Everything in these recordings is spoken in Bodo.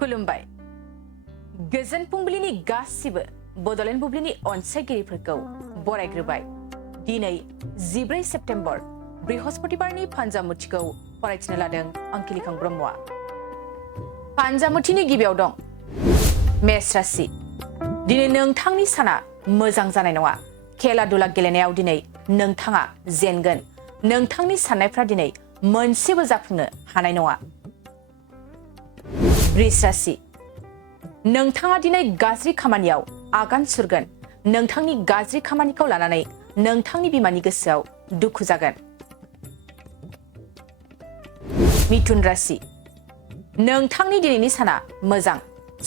खुलुमबाय गोजोन फुंबिलिनि गासिबो बड'लेण्ड बुब्लिनि अनसायगिरिफोरखौ बरायग्रोबाय दिनै 14 सेप्तेम्बर बृहस्पतिबारनि फानजामुथिखौ फरायथिनो लादों अंकिलिखां ब्रह्मआ फानजामुथिनि गिबियाव दं मेष राशि दिनै नोंथांनि साना मोजां जानाय नङा खेला दुला गेलेनायाव दिनै नोंथाङा जेनगोन नोंथांनि साननायफ्रा दिनै मोनसेबो जाफुंनो हानाय नङा वृष राशि नोंथाङा दिनै गाज्रि खामानियाव आगान सुरगोन नोंथांनि गाज्रि खामानिखौ लानानै नोंथांनि बिमानि गोसोआव दुखु जागोन मिथुन राशि नोंथांनि दिनैनि साना मोजां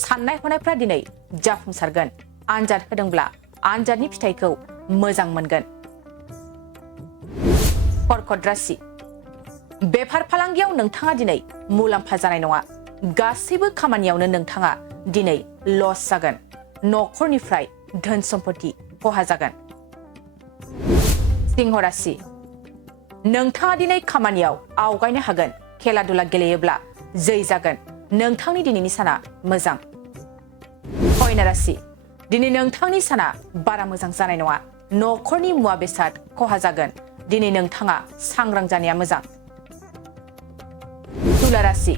साननाय हनायफ्रा दिनै जाफुंसारगोन आनजाद होदोंब्ला आनजादनि फिथाइखौ मोजां मोनगोन कर्कट राशि बेफार फालांगियाव नोंथाङा दिनै मुलाम्फा जानाय नङा गासैबो खामानियावनो नोंथाङा दिनै लस जागोन न'खरनिफ्राय धोन सम्पति खहा जागोन सिंह राशि नोंथाङा दिनै खामानियाव आवगायनो हागोन खेला दुला गेलेयोब्ला जै जागोन नोंथांनि दिनैनि साना मोजां कन्या राशि दिनै नोंथांनि साना बारा मोजां जानाय नङा न'खरनि मुवा बेसाद खहा जागोन दिनै नोंथाङा सांग्रां जानाया मोजां तुला राशि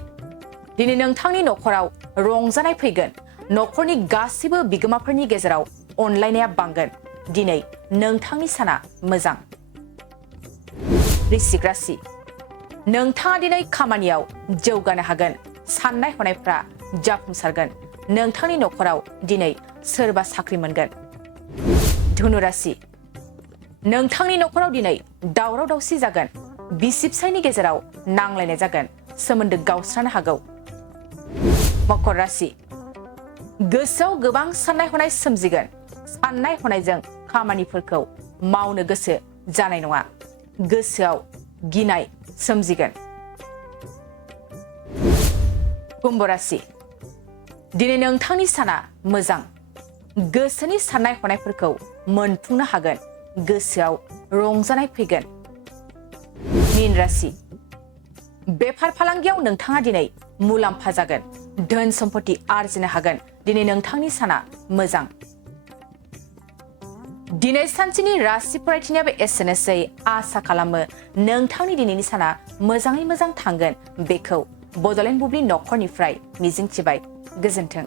दिनै नोंथांनि न'खराव रंजानाय फैगोन न'खरनि गासिबो बिगोमाफोरनि गेजेराव अनलायनाया बांगोन दिनै नोंथांनि साना मोजां वृश्चिक राशि नोंथाङा दिनै खामानियाव जौगानो हागोन साननाय हनायफ्रा जाफुंसारगोन नोंथांनि न'खराव दिनै सोरबा साख्रि मोनगोन धनु राशि नोंथांनि न'खराव दिनै दावराव दावसि जागोन बिसि फिसायनि गेजेराव नांलायनाय जागोन सोमोन्दो गावस्रानो हागौ मकर राशि गोसोआव गोबां साननाय हनाय सोमजिगोन साननाय हनायजों खामानिफोरखौ मावनो गोसो जानाय नङा गोसोआव गिनाय सोमजिगोन कुम्भ राशि दिनै नोंथांनि साना मोजां गोसोनि साननाय हनायफोरखौ मोनफुंनो हागोन गोसोआव रंजानाय फैगोन मीन राशि बेफार फालांगियाव नोंथाङा दिनै मुलाम्फा जागोन धोन सम्पति आरजिनो हागोन दिनै नोंथांनि साना मोजां दिनै सानसेनि राशि फरायथिनायाबो एसेनोसै आसा खालामो नोंथांनि दिनैनि साना मोजाङै मोजां थांगोन बेखौ बड'लेण्ड बुब्लि न'खरनिफ्राय मिजिंथिबाय गोजोन्थों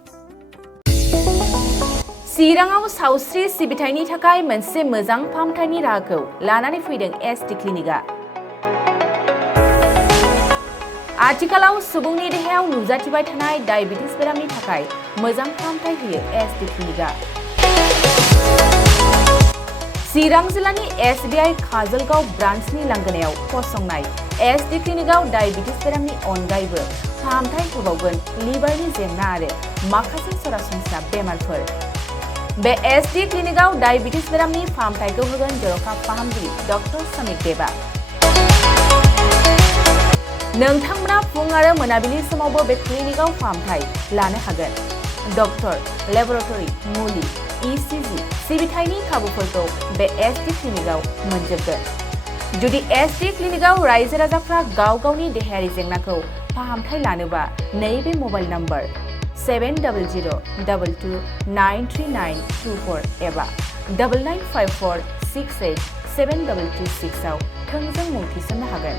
चिराङाव सावस्रि सिबिथायनि थाखाय मोनसे मोजां फाहामथायनि राहाखौ लानानै फैदों एसटि क्लिनिकआ आथिखालाव सुबुंनि देहायाव नुजाथिबाय थानाय डायबिटिस बेरामनि थाखाय मोजां फाहामथाय होयो एसटि क्लिनिकआ चिरां जिल्लानि एसबिआइ काजलगाव ब्रान्चनि लांगोनायाव फसंनाय एसटि क्लिनिकआव डायबिटिस बेरामनि अनगायैबो फाहामथाय होबावगोन लिभारनि जेंना आरो माखासे सरासनस्रा बेमारफोर बे एसटि क्लिनिकआव डायबिटिस बेरामनि फाहामथायखौ होगोन जर'खा फाहामगिरि डक्टर समिक देबा नोंथांमोना फुं आरो मोनाबिलि समावबो बे क्लिनिकआव फाहामथाय लानो हागोन डक्टर लेबरेटरि मुलि इसिजि सिबिथायनि खाबुफोरखौ बे एसटि क्लिनिकआव मोनजोबगोन जुदि एसटि क्लिनिकआव रायजो राजाफ्रा गाव गावनि देहायारि जेंनाखौ फाहामथाय लानोबा नैबे मबाइल नम्बर 7002293924 एबा 9954687226 आव थोंजों मुं थिसननो हागोन